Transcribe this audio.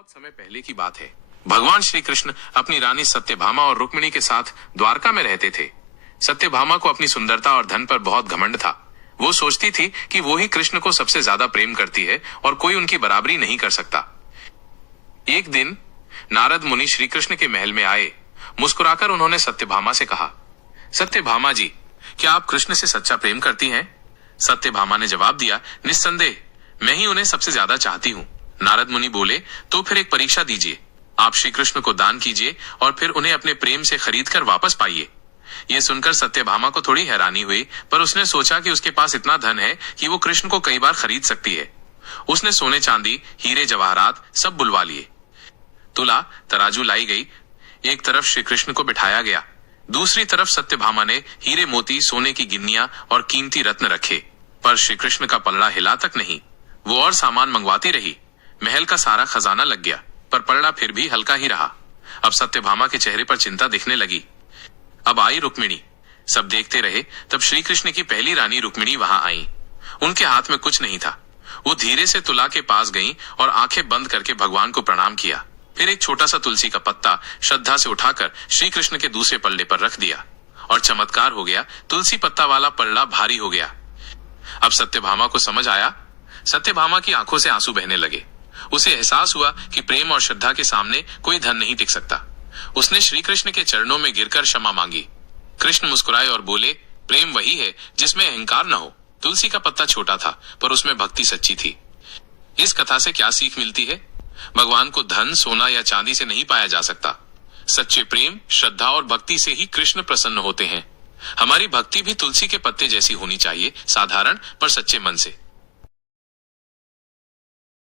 बहुत समय पहले की बात है। भगवान श्री कृष्ण अपनी रानी सत्यभामा और रुक्मिणी के साथ द्वारका में रहते थे। सत्यभामा को अपनी सुंदरता और धन पर बहुत घमंड था। वो सोचती थी कि वो ही कृष्ण को सबसे ज्यादा प्रेम करती है और कोई उनकी बराबरी नहीं कर सकता। एक दिन नारद मुनि श्री कृष्ण के महल में आए। मुस्कुराकर उन्होंने सत्यभामा से कहा, सत्यभामा जी, क्या आप कृष्ण से सच्चा प्रेम करती हैं? सत्यभामा ने जवाब दिया, निस्संदेह, मैं ही उन्हें सबसे ज्यादा चाहती हूँ। नारद मुनि बोले, तो फिर एक परीक्षा दीजिए। आप श्री कृष्ण को दान कीजिए और फिर उन्हें अपने प्रेम से खरीद कर वापस पाइए। ये सुनकर सत्यभामा को थोड़ी हैरानी हुई, पर उसने सोचा कि उसके पास इतना धन है कि वो कृष्ण को कई बार खरीद सकती है। उसने सोने चांदी, हीरे जवाहरात सब बुलवा लिए। तुला तराजू लाई गई। एक तरफ श्री कृष्ण को बिठाया गया, दूसरी तरफ सत्यभामा ने हीरे मोती, सोने की गिन्नियां और कीमती रत्न रखे। पर श्री कृष्ण का पलड़ा हिला तक नहीं। वो और सामान मंगवाती रही। महल का सारा खजाना लग गया, पर पलड़ा फिर भी हल्का ही रहा। अब सत्यभामा के चेहरे पर चिंता दिखने लगी। अब आई रुक्मिणी। सब देखते रहे, तब श्री कृष्ण की पहली रानी रुक्मिणी वहां आई। उनके हाथ में कुछ नहीं था। वो धीरे से तुला के पास गईं और आंखें बंद करके भगवान को प्रणाम किया। फिर एक छोटा सा तुलसी का पत्ता श्रद्धा से उठाकर श्री कृष्ण के दूसरे पल्ले पर रख दिया और चमत्कार हो गया। तुलसी पत्ता वाला पल्ला भारी हो गया। अब सत्यभामा को समझ आया। सत्यभामा की आंखों से आंसू बहने लगे। उसे एहसास हुआ कि प्रेम और श्रद्धा के सामने कोई धन नहीं टिक सकता। उसने श्री कृष्ण के चरणों में गिरकर क्षमा मांगी। कृष्ण मुस्कुराए और बोले, प्रेम वही है जिसमें अहंकार न हो। तुलसी का पत्ता छोटा था, पर उसमें भक्ति सच्ची थी। इस कथा से क्या सीख मिलती है? भगवान को धन, सोना या चांदी से नहीं पाया जा सकता। सच्चे प्रेम, श्रद्धा और भक्ति से ही कृष्ण प्रसन्न होते हैं। हमारी भक्ति भी तुलसी के पत्ते जैसी होनी चाहिए, साधारण पर सच्चे मन से।